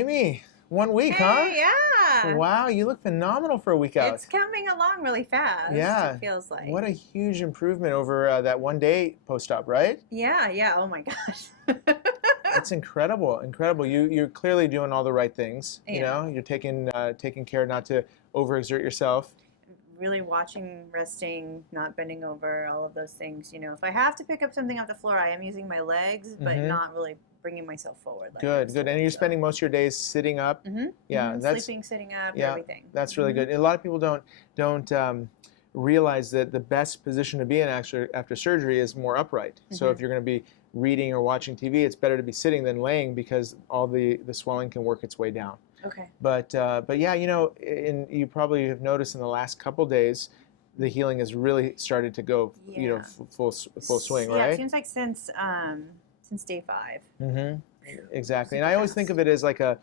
Amy, 1 week, huh? Hey, yeah. Wow, you look phenomenal for a week out. It's coming along really fast, it Yeah, feels like. what a huge improvement over that 1 day post-op, right? Yeah, yeah. Oh my gosh. That's incredible, incredible. You're clearly doing all the right things. Yeah. You're taking care not to overexert yourself. Really watching, resting, not bending over, all of those things. If I have to pick up something off the floor, I am using my legs, but Mm-hmm. not really bringing myself forward like I'm Good, good. supposed And you're to. spending most of your days sitting up. Yeah, that's Sleeping, sitting up, yeah, everything. that's really good. A lot of people don't realize that the best position to be in actually after surgery is more upright. So if you're going to be reading or watching TV, it's better to be sitting than laying because all the swelling can work its way down. Okay. But yeah, you probably have noticed in the last couple days, the healing has really started to go, Yeah. full swing, Yeah, it right? seems like since day 5. Mm-hmm. Exactly. And Super I always think fast. of it as like a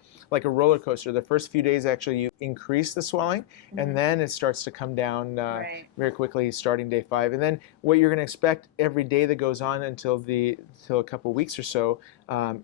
roller coaster. The first few days, actually, you increase the swelling, and then it starts to come down Right. very quickly, starting day 5. And then what you're going to expect every day that goes on until a couple weeks or so, from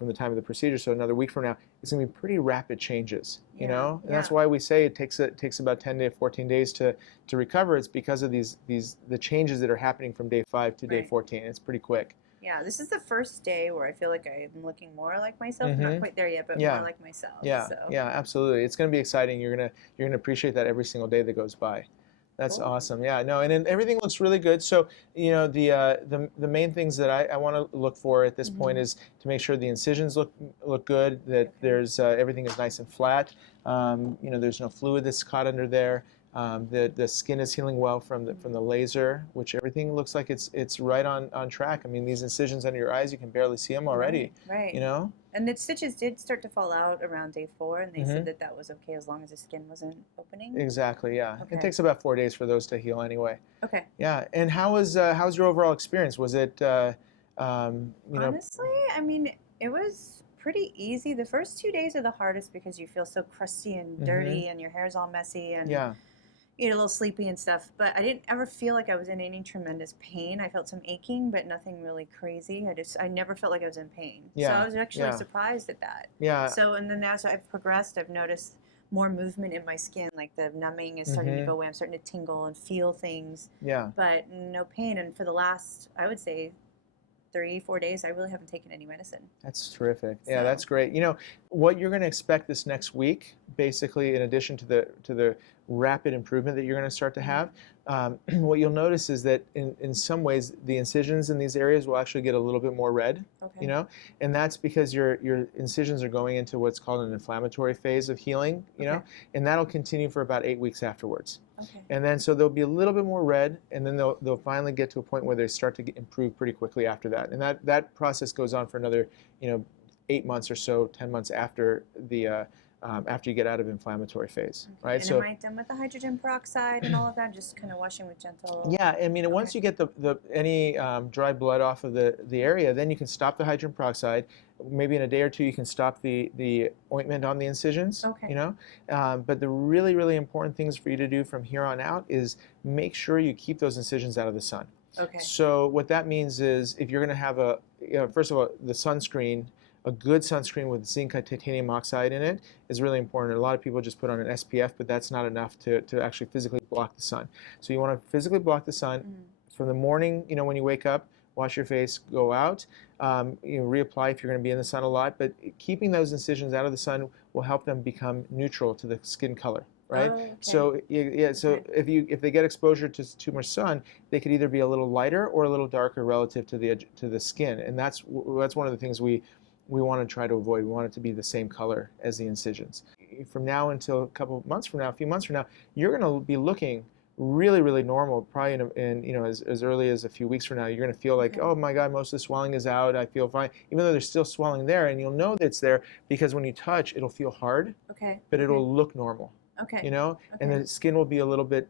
the time of the procedure, so another week from now, it's going to be pretty rapid changes. Yeah, And that's yeah. why we say it takes about 10 to 14 days to recover. It's because of the changes that are happening from day 5 to day Right. 14. It's pretty quick. Yeah, this is the first day where I feel like I'm looking more like myself. Mm-hmm. Not quite there yet, but Yeah. more like myself. Yeah, So yeah, absolutely. It's going to be exciting. You're gonna appreciate that every single day that goes by. That's cool. awesome. Yeah, no, and then everything looks really good. So, the main things that I want to look for at this point is to make sure the incisions look good, that there's everything is nice and flat. There's no fluid that's caught under there. The skin is healing well from the laser, which everything looks like it's right on track. I mean, these incisions under your eyes, you can barely see them already. Right. You know? And the stitches did start to fall out around day 4, and they Mhm. said that was okay as long as the skin wasn't opening. Exactly, yeah. It Okay. takes about 4 days for those to heal anyway. Okay. Yeah, and how's your overall experience? Was it, Honestly, I mean, it was pretty easy. The first 2 days are the hardest because you feel so crusty and dirty, and your hair's all messy, and yeah, a little sleepy and stuff, but I didn't ever feel like I was in any tremendous pain. I felt some aching, but nothing really crazy. I never felt like I was in pain. So Yeah, I was actually yeah. surprised at that. yeah, So, and then as I've progressed, I've noticed more movement in my skin, like the numbing is starting to go away. I'm starting to tingle and feel things, yeah. but no pain. And for the last, I would say, 3-4 days, I really haven't taken any medicine. That's terrific. Yeah, So- that's great. What you're going to expect this next week, basically, in addition to the rapid improvement that you're going to start to have, what you'll notice is that in some ways the incisions in these areas will actually get a little bit more red. Okay. And that's because your incisions are going into what's called an inflammatory phase of healing. Okay. And that'll continue for about 8 weeks afterwards. Okay. And then so they'll be a little bit more red, and then they'll finally get to a point where they start to improve pretty quickly after that. And that process goes on for another 8 months or so, 10 months after after you get out of inflammatory phase, right? And So am I done with the hydrogen peroxide and all of that? Just kind of washing with gentle. yeah, I mean, once you get any dry blood off of the area, then you can stop the hydrogen peroxide. Maybe in a day or two, you can stop the ointment on the incisions. Okay. But the really, really important things for you to do from here on out is make sure you keep those incisions out of the sun. Okay. So what that means is if you're going to have first of all, the sunscreen, a good sunscreen with zinc titanium oxide in it is really important. A lot of people just put on an SPF, but that's not enough to actually physically block the sun. So you want to physically block the sun from the morning, when you wake up, wash your face, go out, reapply if you're going to be in the sun a lot, but keeping those incisions out of the sun will help them become neutral to the skin color. Right. Oh, okay. So yeah. So Okay. if they get exposure to too much sun, they could either be a little lighter or a little darker relative to the skin, and that's one of the things we want to try to avoid. We want it to be the same color as the incisions. From now until a few months from now, you're going to be looking really, really normal. Probably as early as a few weeks from now, you're going to feel like, oh my God, most of the swelling is out. I feel fine, even though there's still swelling there, and you'll know that it's there because when you touch, it'll feel hard, Okay. but it'll look normal. Okay. And the skin will be a little bit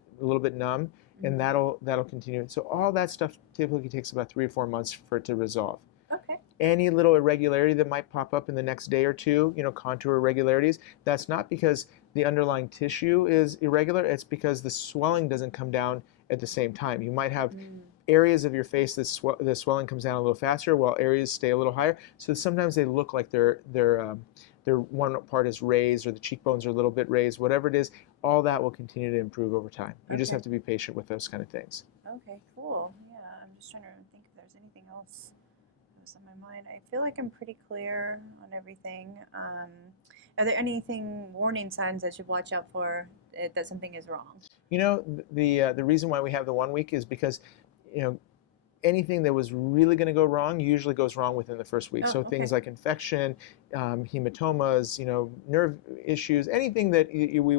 numb, and that'll continue. So all that stuff typically takes about 3 or 4 months for it to resolve. Okay. Any little irregularity that might pop up in the next day or two, contour irregularities, that's not because the underlying tissue is irregular, it's because the swelling doesn't come down at the same time. You might have areas of your face that the swelling comes down a little faster while areas stay a little higher. So sometimes they look like they're their one part is raised or the cheekbones are a little bit raised, whatever it is, all that will continue to improve over time. You just Okay. have to be patient with those kind of things. Okay, cool. Yeah, I'm just trying to think if there's anything else that was on my mind. I feel like I'm pretty clear on everything. Are there anything warning signs I should watch out for that something is wrong? You know, the reason why we have the 1 week is because, you know, anything that was really going to go wrong usually goes wrong within the first week. Oh, So okay. things like infection, hematomas, you know, nerve issues, anything that we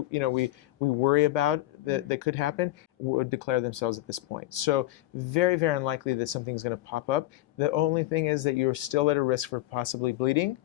worry about that could happen would declare themselves at this point. So very, very unlikely that something's going to pop up. The only thing is that you're still at a risk for possibly bleeding.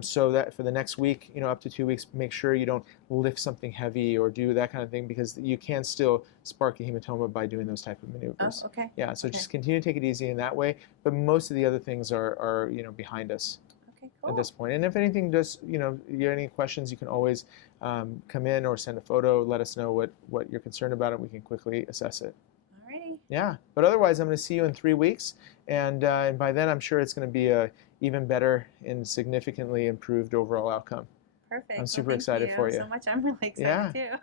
So that for the next week, you know, up to 2 weeks, make sure you don't lift something heavy or do that kind of thing, because you can still spark a hematoma by doing those type of maneuvers. Oh, okay. Yeah, so Okay. just continue to take it easy in that way. But most of the other things are you know, behind us Okay, cool. at this point. And if anything does, you know, you have any questions, you can always come in or send a photo. Let us know what you're concerned about, and we can quickly assess it. Alrighty. Yeah, but otherwise, I'm going to see you in 3 weeks, and by then, I'm sure it's going to be a even better and significantly improved overall outcome. Perfect. I'm super Well, excited thank for you you. so much. I'm really excited Yeah. too.